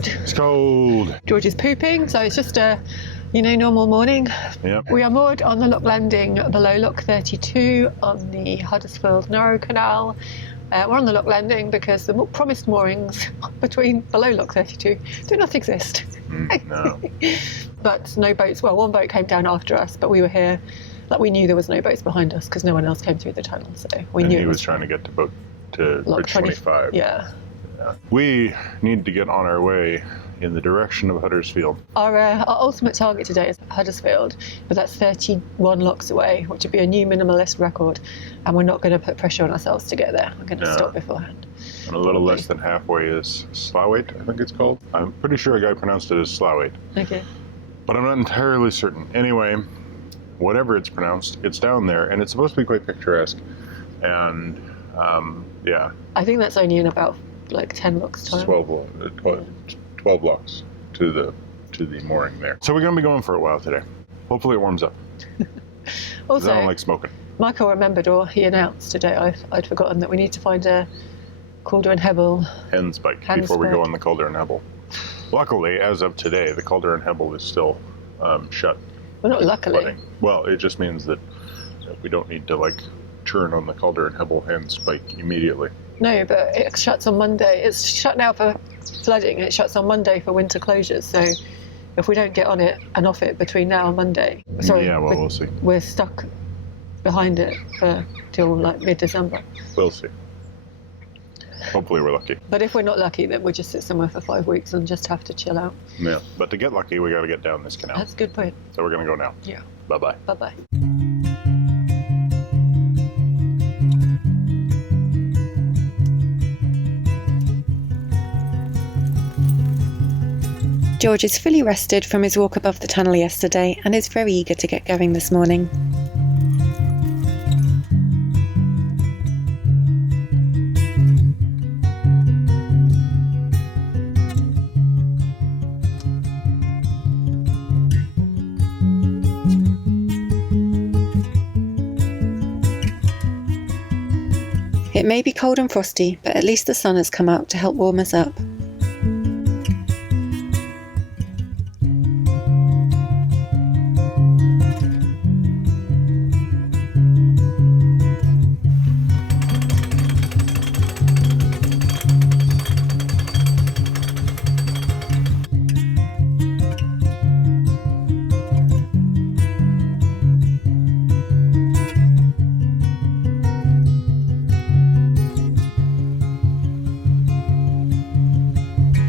cold. It's cold. George is pooping, so it's just a, normal morning. Yep. We are moored on the lock landing below Lock 32 on the Huddersfield Narrow Canal. We're on the lock landing because the promised moorings below Lock 32 do not exist. No. But no boats. Well, one boat came down after us, but we were here. We knew there was no boats behind us because no one else came through the tunnel. So we knew he was trying to get to Bridge 25. Yeah. We need to get on our way in the direction of Huddersfield. Our ultimate target today is Huddersfield, but that's 31 locks away, which would be a new minimalist record, and we're not going to put pressure on ourselves to get there. We're going to stop beforehand. And a little less than halfway is Slaithwait, I think it's called. I'm pretty sure a guy pronounced it as Slaithwait. Okay. But I'm not entirely certain. Anyway, whatever it's pronounced, it's down there, and it's supposed to be quite picturesque. And, yeah. I think that's only in about 10 locks time. 12 locks to the mooring there. So we're going to be going for a while today. Hopefully it warms up. Also, I don't like smoking. Michael remembered, or he announced today, I'd forgotten, that we need to find a Calder and Hebel hen spike before we go on the Calder and Hebel. Luckily, as of today, the Calder and Hebel is still shut. Well, not luckily. Flooding. Well, it just means that we don't need to churn on the Calder and Hebel hen spike immediately. No, but it shuts on Monday. It's shut now for flooding. It shuts on Monday for winter closures. So if we don't get on it and off it between now and Monday, we'll see. We're stuck behind it till mid-December. We'll see. Hopefully we're lucky. But if we're not lucky, then we'll just sit somewhere for 5 weeks and just have to chill out. Yeah, but to get lucky, we got to get down this canal. That's a good point. So we're going to go now. Yeah. Bye-bye. Bye-bye. George is fully rested from his walk above the tunnel yesterday and is very eager to get going this morning. It may be cold and frosty, but at least the sun has come out to help warm us up.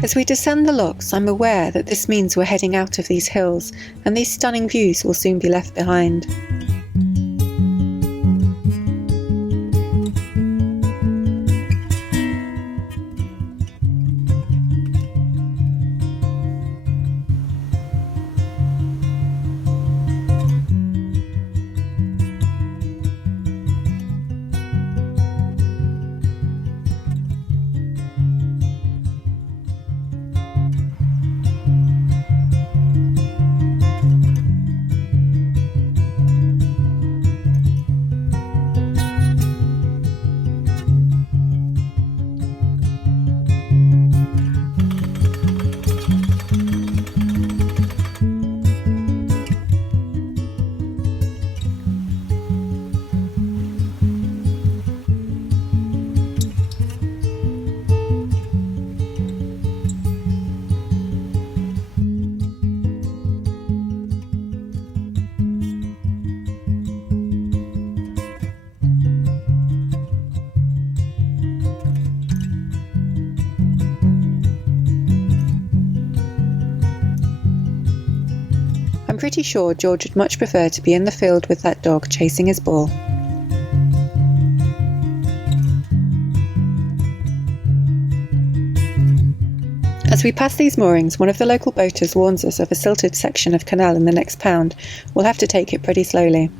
As we descend the locks, I'm aware that this means we're heading out of these hills, and these stunning views will soon be left behind. I'm pretty sure George would much prefer to be in the field with that dog chasing his ball. As we pass these moorings, one of the local boaters warns us of a silted section of canal in the next pound. We'll have to take it pretty slowly.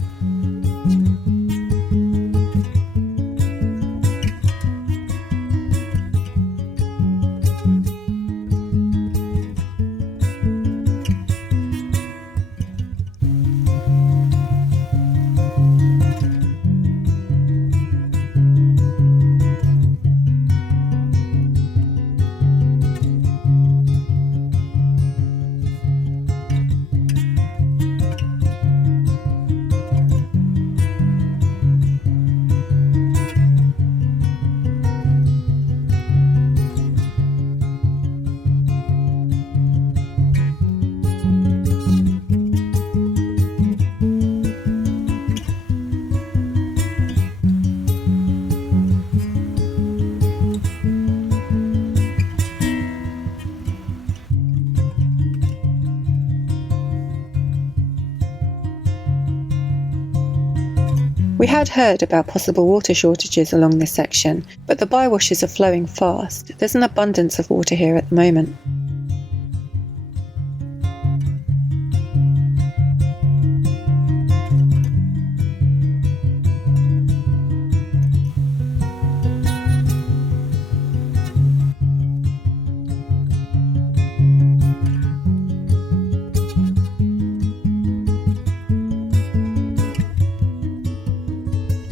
We had heard about possible water shortages along this section, but the bywashes are flowing fast. There's an abundance of water here at the moment.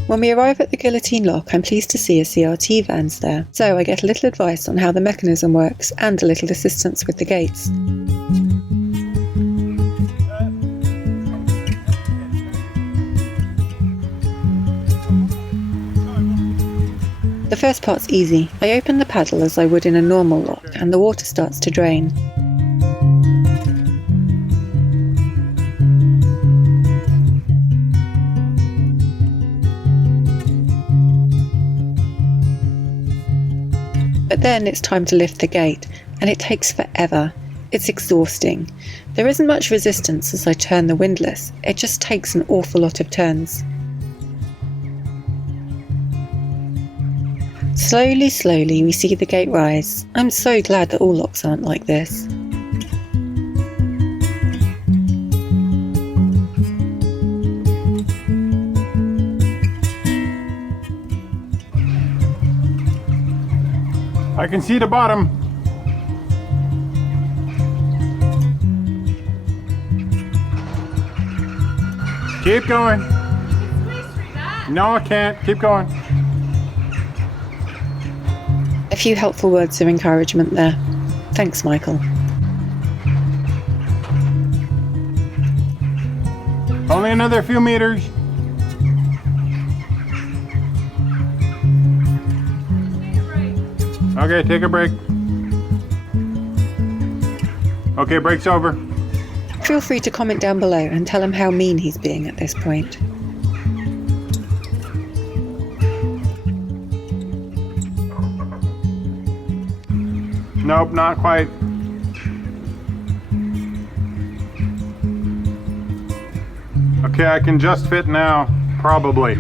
When we arrive at the Guillotine Lock, I'm pleased to see a CRT van's there, so I get a little advice on how the mechanism works and a little assistance with the gates. The first part's easy. I open the paddle as I would in a normal lock, and the water starts to drain. But then it's time to lift the gate, and it takes forever. It's exhausting. There isn't much resistance as I turn the windlass, it just takes an awful lot of turns. Slowly we see the gate rise. I'm so glad that all locks aren't like this. I can see the bottom. Keep going. No, I can't. Keep going. A few helpful words of encouragement there. Thanks, Michael. Only another few meters. Okay, take a break. Okay, break's over. Feel free to comment down below and tell him how mean he's being at this point. Nope, not quite. Okay, I can just fit now, probably.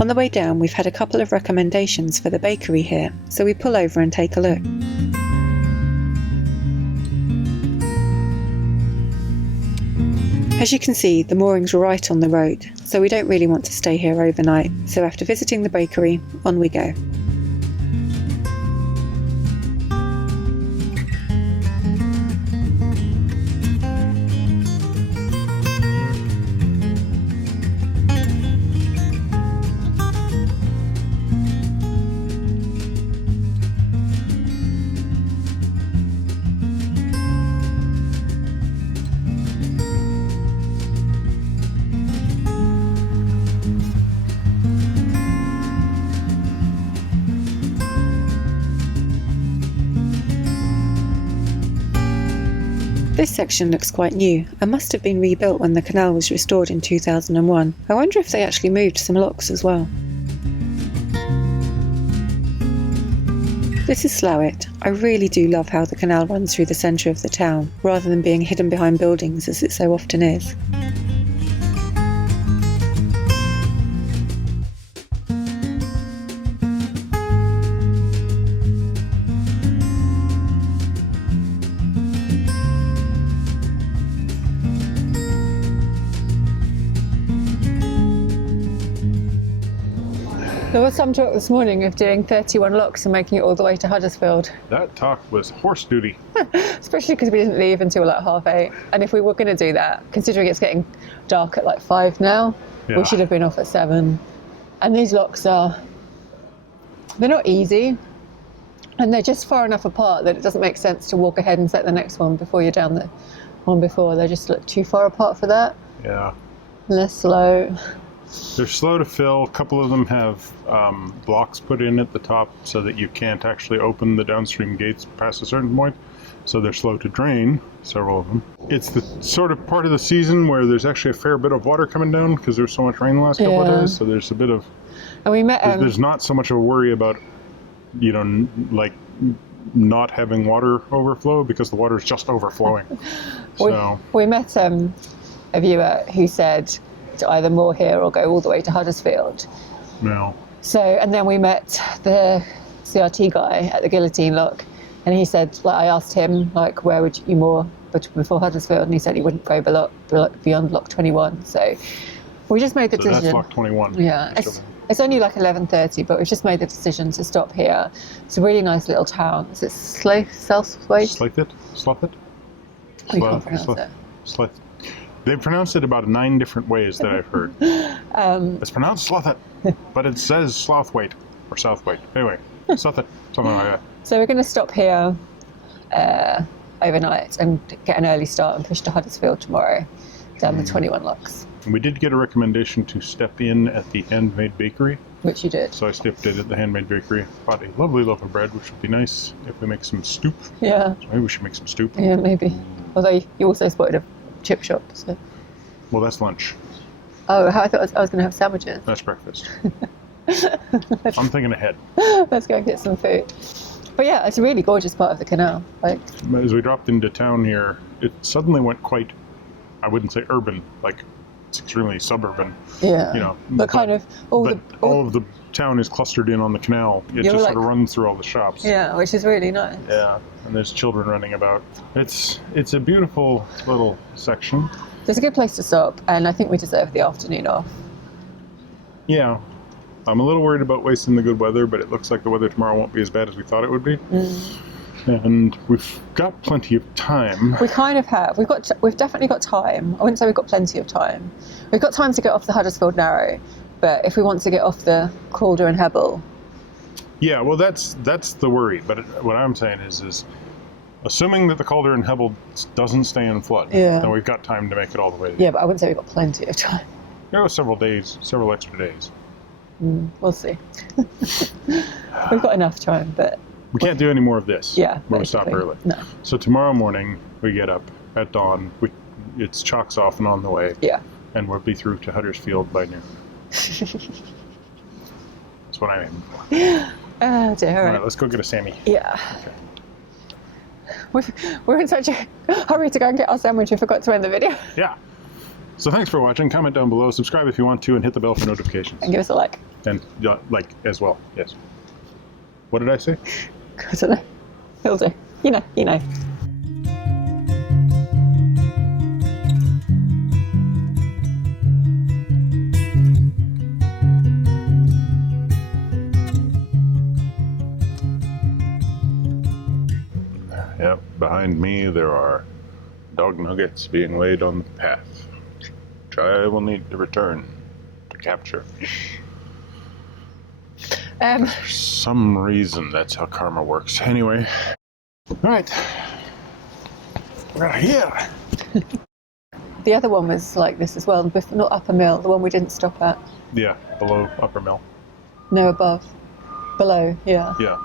On the way down, we've had a couple of recommendations for the bakery here, so we pull over and take a look. As you can see, the mooring's right on the road, so we don't really want to stay here overnight, so after visiting the bakery, on we go. This section looks quite new and must have been rebuilt when the canal was restored in 2001. I wonder if they actually moved some locks as well. This is Slaithwaite. I really do love how the canal runs through the centre of the town, rather than being hidden behind buildings as it so often is. There was some talk this morning of doing 31 locks and making it all the way to Huddersfield. That talk was horse duty. Especially because we didn't leave until like 8:30. And if we were going to do that, considering it's getting dark at like 5 now, we should have been off at 7. And these locks they're not easy. And they're just far enough apart that it doesn't make sense to walk ahead and set the next one before you're down the one before. They just look too far apart for that. Yeah. And they're slow. They're slow to fill. A couple of them have blocks put in at the top so that you can't actually open the downstream gates past a certain point. so they're slow to drain, several of them. It's the sort of part of the season where there's actually a fair bit of water coming down because there's so much rain the last couple of days, so there's a bit of... And we met... there's not so much of a worry about, you know, like not having water overflow because the water is just overflowing. So we met a viewer who said to either moor here or go all the way to Huddersfield. no. So, and then we met the CRT guy at the Guillotine Lock, and he said, like, I asked him, like, where would you moor before Huddersfield, and he said he wouldn't go beyond Lock 21. So we just made the decision. So that's Lock 21. Yeah, it's only like 11:30, but we've just made the decision to stop here. It's a really nice little town. Is it Slaithwait? Slaithwait? We can't pronounce it. Slaith. They've pronounced it about 9 different ways that I've heard. It's pronounced Slaithwait, but it says Slaithwait or Southwait. Anyway, Slaithwait, something like that. So we're going to stop here overnight and get an early start and push to Huddersfield tomorrow down the 21 locks. We did get a recommendation to step in at the Handmade Bakery. Which you did. So I stepped in at the Handmade Bakery, bought a lovely loaf of bread, which would be nice if we make some soup. Yeah. So maybe we should make some soup. Yeah, maybe. Although you also spotted a chip shop. So. Well, that's lunch. Oh, I thought I was going to have sandwiches. That's breakfast. I'm thinking ahead. Let's go and get some food. But yeah, it's a really gorgeous part of the canal. Like, as we dropped into town here, it suddenly went quite, I wouldn't say urban, like it's extremely suburban. Yeah. You know, but kind of all of the town is clustered in on the canal. It just sort of runs through all the shops. Yeah, which is really nice. Yeah, and there's children running about. It's a beautiful little section. It's a good place to stop, and I think we deserve the afternoon off. Yeah. I'm a little worried about wasting the good weather, but it looks like the weather tomorrow won't be as bad as we thought it would be. And we've got plenty of time. We kind of have. We've definitely got time. I wouldn't say we've got plenty of time. We've got time to get off the Huddersfield Narrow, but if we want to get off the Calder and Hebble... Yeah, well, that's the worry. But what I'm saying is assuming that the Calder and Hebble doesn't stay in flood, then we've got time to make it all the way there. Yeah, but I wouldn't say we've got plenty of time. There were several extra days. We'll see. We've got enough time, but... We can't do any more of this. Yeah, when we stop early. No. So tomorrow morning, we get up at dawn. It's chalks off and on the way. Yeah. And we'll be through to Huddersfield by noon. That's what I'm aiming for. Oh, dear. All right, let's go get a Sammy. Yeah. Okay. We're in such a hurry to go and get our sandwich, we forgot to end the video. Yeah. So thanks for watching. Comment down below. Subscribe if you want to, and hit the bell for notifications. And give us a like. And like as well. Yes. What did I say? I don't know. It'll do. You know. Yep. Behind me there are dog nuggets being laid on the path, which I will need to return to capture. For some reason, that's how karma works. Anyway. Alright. We're here. The other one was like this as well, not Upper Mill, the one we didn't stop at. Yeah, below Upper Mill. No, above. Below, yeah. Yeah.